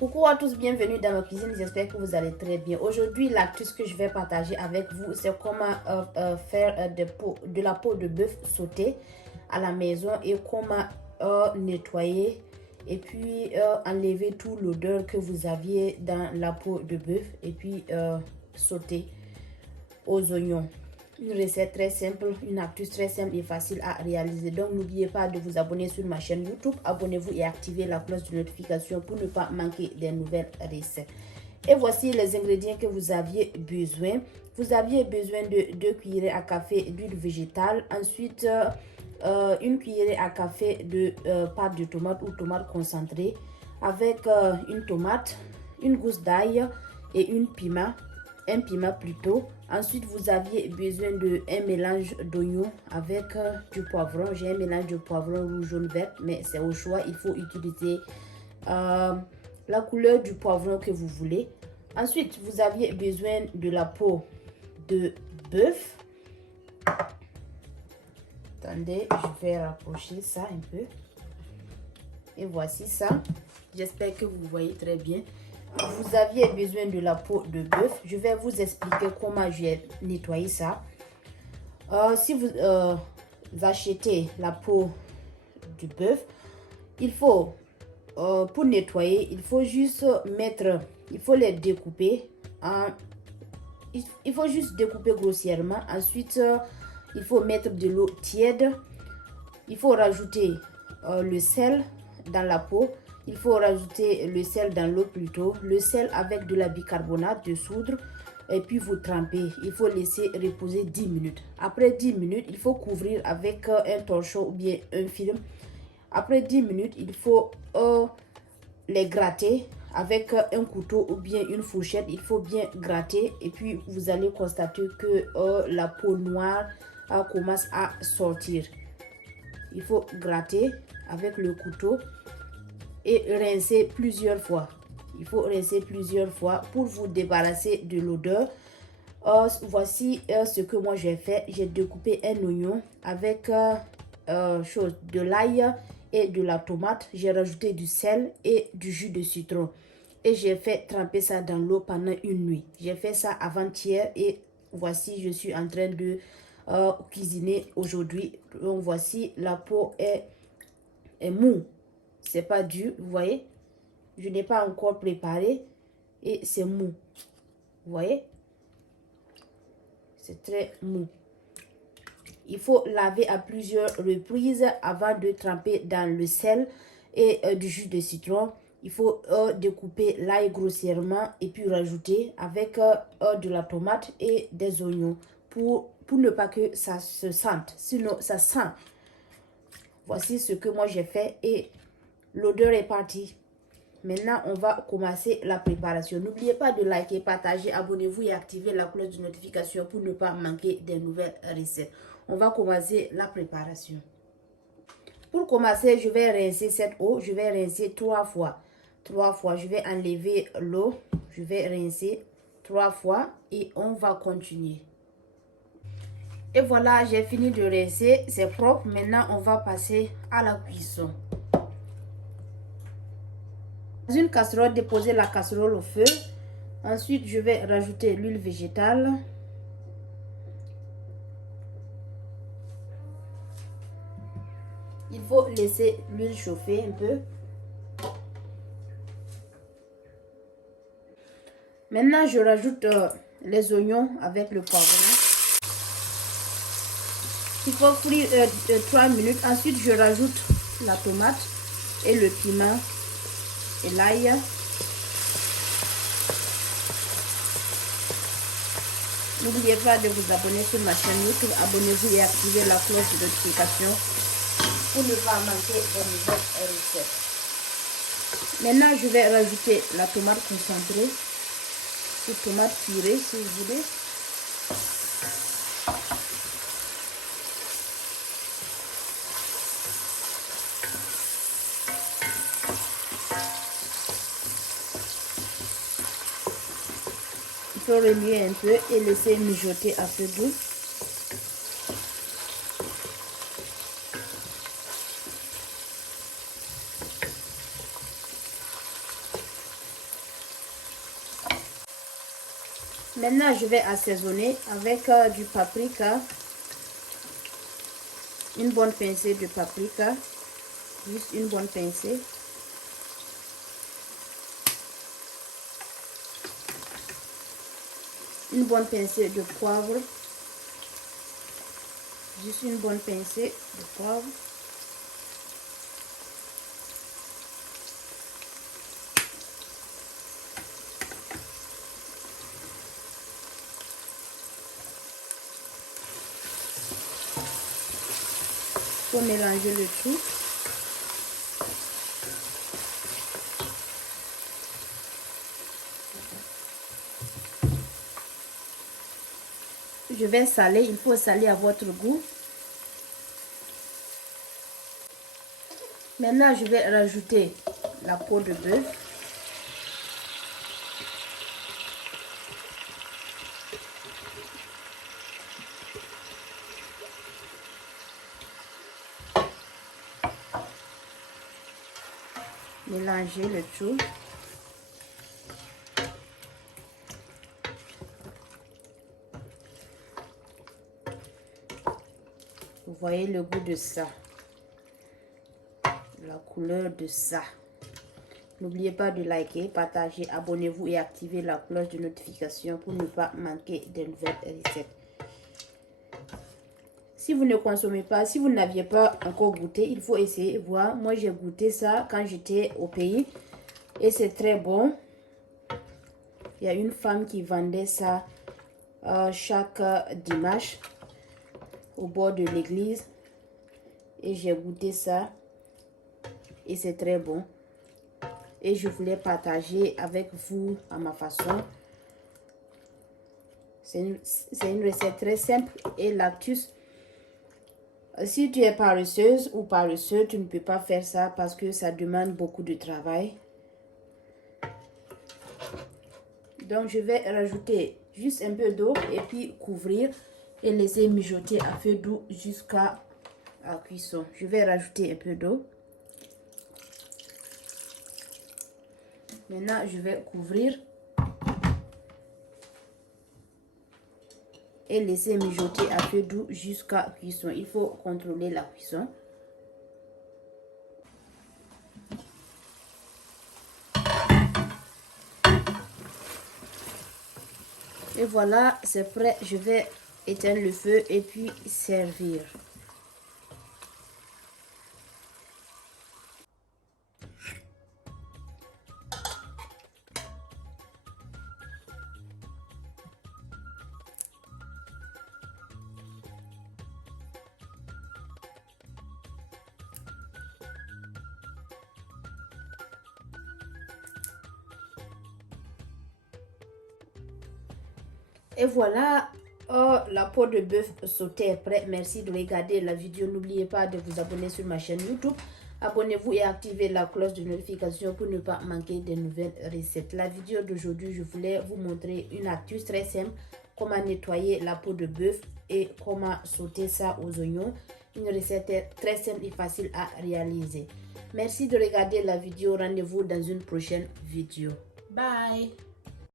Coucou à tous, bienvenue dans ma cuisine, j'espère que vous allez très bien. Aujourd'hui, l'astuce que je vais partager avec vous, c'est comment faire de la peau de bœuf sautée à la maison et comment nettoyer et puis enlever toute l'odeur que vous aviez dans la peau de bœuf et puis sauter aux oignons. Une recette très simple, une astuce très simple et facile à réaliser. Donc n'oubliez pas de vous abonner sur ma chaîne YouTube. Abonnez-vous et activez la cloche de notification pour ne pas manquer des nouvelles recettes. Et voici les ingrédients que vous aviez besoin. Vous aviez besoin de 2 cuillerées à café d'huile végétale. Ensuite, une cuillerée à café de pâte de tomate ou tomate concentrée avec une tomate, une gousse d'ail et un piment plutôt. Ensuite, vous aviez besoin de un mélange d'oignons avec du poivron. J'ai un mélange de poivron rouge, jaune, vert, mais c'est au choix. Il faut utiliser la couleur du poivron que vous voulez. Ensuite, vous aviez besoin de la peau de bœuf. Attendez, je vais rapprocher ça un peu. Et voici ça. J'espère que vous voyez très bien. Vous aviez besoin de la peau de bœuf. Je vais vous expliquer comment j'ai nettoyé ça. Si vous achetez la peau du bœuf, il faut, pour nettoyer, il faut juste il faut les découper. Il faut juste découper grossièrement. Ensuite, il faut mettre de l'eau tiède. Il faut rajouter le sel dans la peau. Il faut rajouter le sel dans l'eau plutôt. Le sel avec de la bicarbonate de soude. Et puis vous trempez. Il faut laisser reposer 10 minutes. Après 10 minutes, il faut couvrir avec un torchon ou bien un film. Après 10 minutes, il faut les gratter avec un couteau ou bien une fourchette. Il faut bien gratter. Et puis vous allez constater que la peau noire commence à sortir. Il faut gratter avec le couteau et rincer plusieurs fois. Il faut rincer plusieurs fois pour vous débarrasser de l'odeur. Voici ce que moi j'ai fait. J'ai découpé un oignon avec de l'ail et de la tomate. J'ai rajouté du sel et du jus de citron. Et j'ai fait tremper ça dans l'eau pendant une nuit. J'ai fait ça avant-hier et voici je suis en train de cuisiner aujourd'hui. Donc voici la peau est mou. C'est pas dur, vous voyez. Je n'ai pas encore préparé et c'est mou. Vous voyez. C'est très mou. Il faut laver à plusieurs reprises avant de tremper dans le sel et du jus de citron. Il faut découper l'ail grossièrement et puis rajouter avec de la tomate et des oignons pour ne pas que ça se sente. Sinon, ça sent. Voici ce que moi j'ai fait et l'odeur est partie. Maintenant, on va commencer la préparation. N'oubliez pas de liker, partager, abonnez-vous et activer la cloche de notification pour ne pas manquer des nouvelles recettes. On va commencer la préparation. Pour commencer, je vais rincer cette eau. Je vais rincer 3 fois. 3 fois. Je vais enlever l'eau. Je vais rincer 3 fois et on va continuer. Et voilà, j'ai fini de rincer. C'est propre. Maintenant, on va passer à la cuisson. Dans une casserole, déposer la casserole au feu. Ensuite, je vais rajouter l'huile végétale. Il faut laisser l'huile chauffer un peu. Maintenant, je rajoute les oignons avec le poivron. Il faut frire 3 minutes. Ensuite, je rajoute la tomate et le piment et l'ail. N'oubliez pas de vous abonner sur ma chaîne YouTube. Abonnez-vous et activez la cloche de notification pour ne pas manquer de nouvelles recettes. Maintenant, je vais rajouter la tomate concentrée ou tomate purée si vous voulez. Il faut remuer un peu et laisser mijoter à feu doux. Maintenant, je vais assaisonner avec du paprika. Une bonne pincée de paprika. Juste une bonne pincée. Une bonne pincée de poivre. Juste une bonne pincée de poivre. Il faut mélanger le tout. Je vais saler, il faut saler à votre goût. Maintenant, je vais rajouter la peau de bœuf. Mélanger le tout. Vous voyez le goût de ça. La couleur de ça. N'oubliez pas de liker, partager, abonnez-vous et activez la cloche de notification pour ne pas manquer de nouvelles recettes. Si vous ne consommez pas, si vous n'aviez pas encore goûté, il faut essayer voir. Moi, j'ai goûté ça quand j'étais au pays et c'est très bon. Il y a une femme qui vendait ça chaque dimanche au bord de l'église et j'ai goûté ça et c'est très bon. Et je voulais partager avec vous à ma façon. C'est une recette très simple et l'astuce. Si tu es paresseuse ou paresseux, tu ne peux pas faire ça parce que ça demande beaucoup de travail. Donc, je vais rajouter juste un peu d'eau et puis couvrir et laisser mijoter à feu doux jusqu'à la cuisson. Je vais rajouter un peu d'eau. Maintenant, je vais couvrir et laisser mijoter à feu doux jusqu'à cuisson. Il faut contrôler la cuisson. Et voilà, c'est prêt. Je vais éteindre le feu et puis servir. Et voilà, la peau de bœuf sautée est prête. Merci de regarder la vidéo. N'oubliez pas de vous abonner sur ma chaîne YouTube. Abonnez-vous et activez la cloche de notification pour ne pas manquer de nouvelles recettes. La vidéo d'aujourd'hui, je voulais vous montrer une astuce très simple. Comment nettoyer la peau de bœuf et comment sauter ça aux oignons. Une recette très simple et facile à réaliser. Merci de regarder la vidéo. Rendez-vous dans une prochaine vidéo. Bye!